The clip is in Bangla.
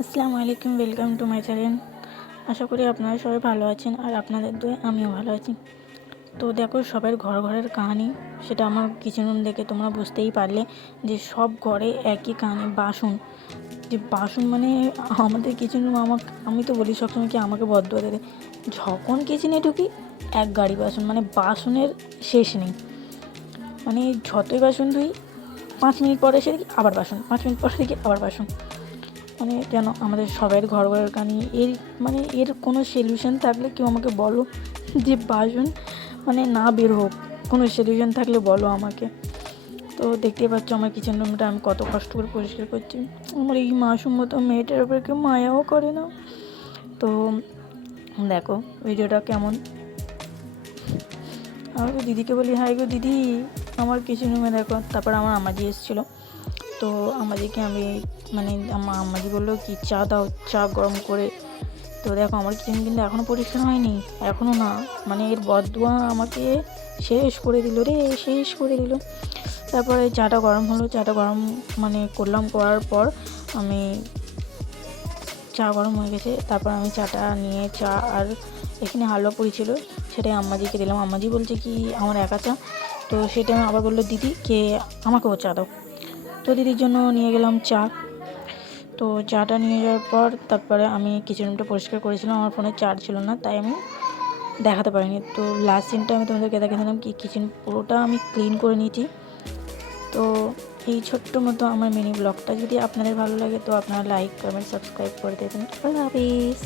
আসসালামু আলাইকুম, ওয়েলকাম টু মাই চ্যানেল। আশা করি আপনারা সবাই ভালো আছেন আর আপনাদের দোয়ায় আমিও ভালো আছি। তো দেখো, সবার ঘরের কাহিনী, সেটা আমার কিচেন রুম দেখে তোমরা বুঝতেই পারলে যে সব ঘরে একই কাহিনী। বাসন মানে আমাদের কিচেন রুম, আমি তো বলি সবসময় কি আমাকে বদদোয়া দেবে, যখন কিচেনে ঢুকি এক গাড়ি বাসন, মানে বাসনের শেষ নেই। মানে যতই বাসন ধুই 5 মিনিট পরে এসে দেখি আবার বাসন, 5 মিনিট পরে দেখি আবার বাসন। মানে কেন আমাদের সবাইয়ের ঘরের কাহিনী এর কোনো সলিউশন থাকলে কেউ আমাকে বলো, যে বাসন মানে না বের হোক, কোনো সলিউশন থাকলে বলো আমাকে। তো দেখতেই পাচ্ছ আমার কিচেন রুমটা আমি কত কষ্ট করে পরিষ্কার করছি। আমার এই মাসুম মতো মেয়েটার উপরে কেউ মায়াও করে না। তো দেখো ভিডিওটা কেমন। আমি তো দিদিকে বলি, হাই গো দিদি, আমার কিচেন রুমে দেখো। তারপর আমার আম্মাজি এসেছিলো, তো আম্মাজিকে আমি আম্মাজি বললো কি চা দাও, চা গরম করে। তো দেখো আমার কিচেন কিন্তু এখনও পরিষ্কার হয়নি, এখনও না। মানে এর বদদোয়া আমাকে শেষ করে দিল রে, শেষ করে দিল। তারপরে চাটা গরম হলো, চাটা গরম করলাম, করার পর আমি চা গরম হয়ে গেছে। তারপর আমি চাটা নিয়ে চা আর এখানে হালুয়া পুরি ছিল, সেটাই আম্মাজিকে দিলাম। আম্মাজি বলছে কি আমার একা চা, তো সেটা আমি আবার বললো দিদি কে আমাকেও চা দাও। তো দিদির জন্য নিয়ে গেলাম চা। তো চাটা নিয়ে যাওয়ার পর তারপরে আমি কিচেন রুমটা পরিষ্কার করেছিলাম, আমার ফোনে চার্জ ছিল না, তাই আমি দেখাতে পারিনি। তো লাস্ট সিনটা আমি তোমাদেরকে দেখালাম কি কিচেন পুরোটা আমি ক্লিন করে নিয়েছি। তো এই ছোট্ট মতো আমার মিনি ব্লগটা যদি আপনাদের ভালো লাগে তো আপনারা লাইক কমেন্ট সাবস্ক্রাইব করে দেবেন। আল্লাহ হাফিজ।